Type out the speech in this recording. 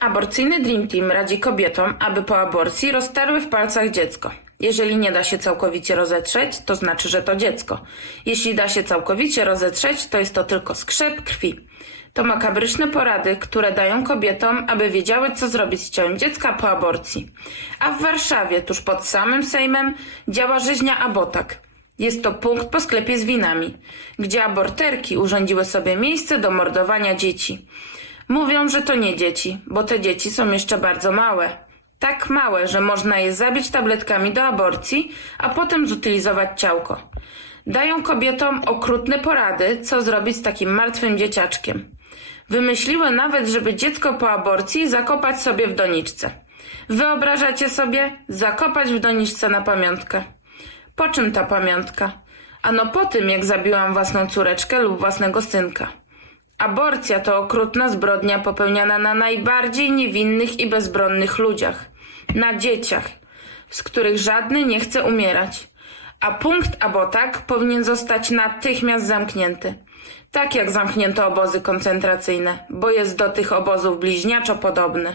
Aborcyjny Dream Team radzi kobietom, aby po aborcji roztarły w palcach dziecko. Jeżeli nie da się całkowicie rozetrzeć, to znaczy, że to dziecko. Jeśli da się całkowicie rozetrzeć, to jest to tylko skrzep krwi. To makabryczne porady, które dają kobietom, aby wiedziały, co zrobić z ciałem dziecka po aborcji. A w Warszawie, tuż pod samym Sejmem, działa rzeźnia Abotak. Jest to punkt po sklepie z winami, gdzie aborterki urządziły sobie miejsce do mordowania dzieci. Mówią, że to nie dzieci, bo te dzieci są jeszcze bardzo małe. Tak małe, że można je zabić tabletkami do aborcji, a potem zutylizować ciałko. Dają kobietom okrutne porady, co zrobić z takim martwym dzieciaczkiem. Wymyśliły nawet, żeby dziecko po aborcji zakopać sobie w doniczce. Wyobrażacie sobie? Zakopać w doniczce na pamiątkę. Po czym ta pamiątka? Ano po tym, jak zabiłam własną córeczkę lub własnego synka. Aborcja to okrutna zbrodnia popełniana na najbardziej niewinnych i bezbronnych ludziach. Na dzieciach, z których żadny nie chce umierać. A punkt Abotak powinien zostać natychmiast zamknięty. Tak jak zamknięto obozy koncentracyjne, bo jest do tych obozów bliźniaczo podobny.